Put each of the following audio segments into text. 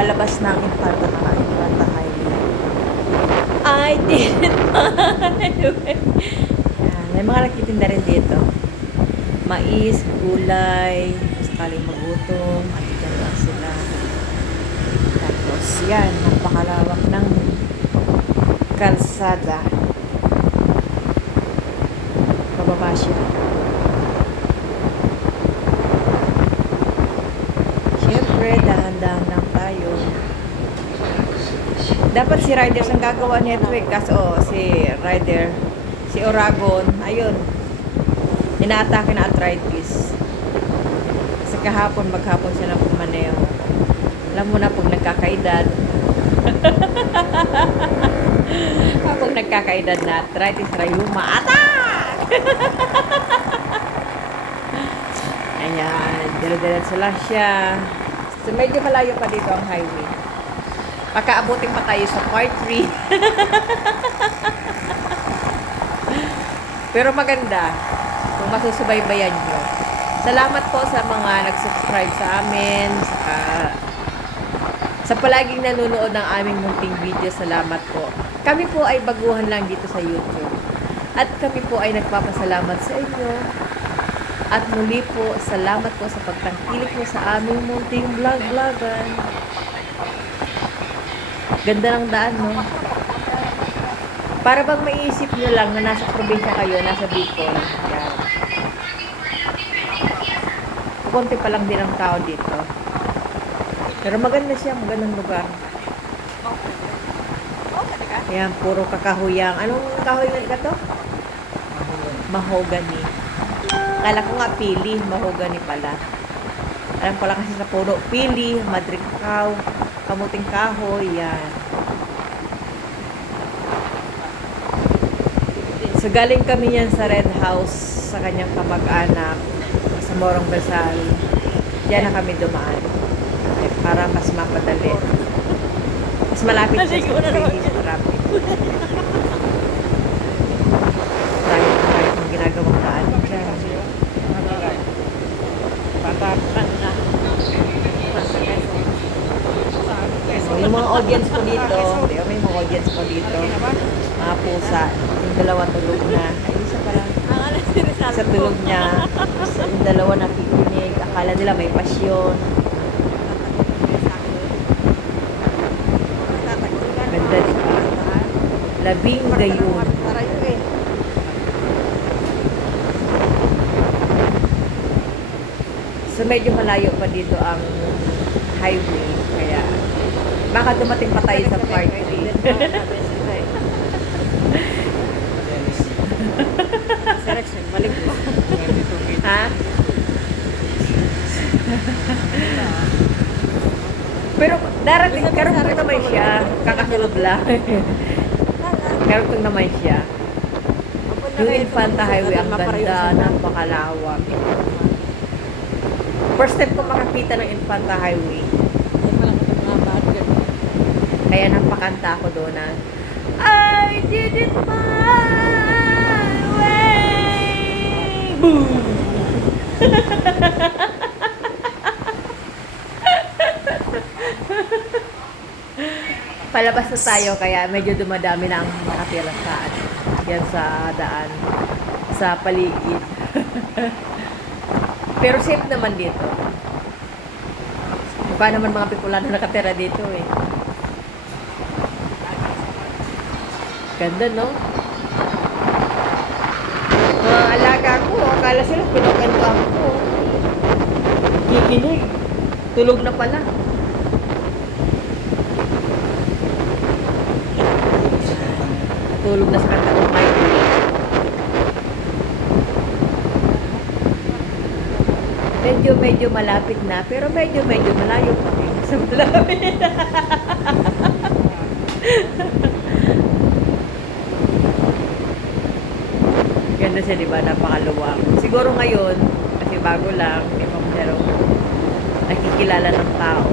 palabas ng Infanta Highway. I didn't find a way. Yan, may mga nagtitinda rin dito. Mais, gulay, sakaling magutom, at dyan lang sila. Tapos yan, napakalawak ng kalsada. Pababa siya. Siyempre, dahan-dahan lang tayo. Dapat si Riders ang gagawa nito eh. Kaso si Rider, si Oragon, ayun, inaatake na arthritis. Kasi maghapon siya ng pumaneho. Alam mo na, pag nagkakaedad, pag nagkakaedad na arthritis, rayuma, atak! Ayan, dire-diretso lang siya. So, medyo malayo pa dito ang highway. Pagkaabutin pa tayo sa part 3. Pero maganda kung masusubaybayan nyo. Salamat po sa mga nag-subscribe sa amin, sa palaging nanonood ng aming munting video. Salamat po. Kami po ay baguhan lang dito sa YouTube. At kami po ay nagpapasalamat sa inyo. At muli po, salamat po sa pagtangkilik nyo sa aming munting vlog-vlogan. Ganda ng daan, no? Para bang maiisip nyo lang na nasa probinsya kayo, nasa Bicol. Yan. Kunti pa lang din ang tao dito. Pero maganda siya, magandang lugar. Yan, puro kakahuyang. Anong kahoy nga to? Mahogany. Kala ko nga pili, mahogany pala. Alam ko lang kasi sa puro pili, madrikaw, kamuting kahoy, yan. So galing kami yan sa Red House sa kanyang kamag-anak sa Morong Basal. Diyan na kami dumaan. Para mas mapadali. Mas malapit siya sa Mercedes Marami. Dahil ang ginagawang daan dyan. Patakan na. So, yung mga audience ko dito, may mga audience ko dito, mga pusa, yung dalawa tulog na. Ay, isa pala. Isa tulog niya. Yung dalawa nakikinig. Akala nila may pasyon. Ganda, di ba? Labing gayon. So, medyo malayo pa dito ang highway. Kaya, baka dumating pa tayo sa part 3. Balik pa. Ha? Pero darating, karugtong naman siya. Kakasunod lang. Karugtong naman siya. Yung Infanta Highway, ang ganda, napakalawak. First time ko makakita ng Infanta Highway. Kaya napakanta ako doon na I did it my way. Boom! Palabas na tayo kaya medyo dumadami na ang nakatira sa yan sa daan sa paligid. Pero safe naman dito. Mukha naman mga Bicolano nakatira dito eh. Ganda, no? Mga alaga ko, akala sila pinukantuan ko. Kikinig. Tulog na pala. Tulog na sa kanta ko ngayon. Medyo malapit na, pero medyo malayo pa rin sa malapit. Ganda siya, diba? Napakaluwang. Siguro ngayon, kasi bago lang, hindi pa masyadong nakikilala ng tao.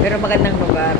Pero magandang lugar.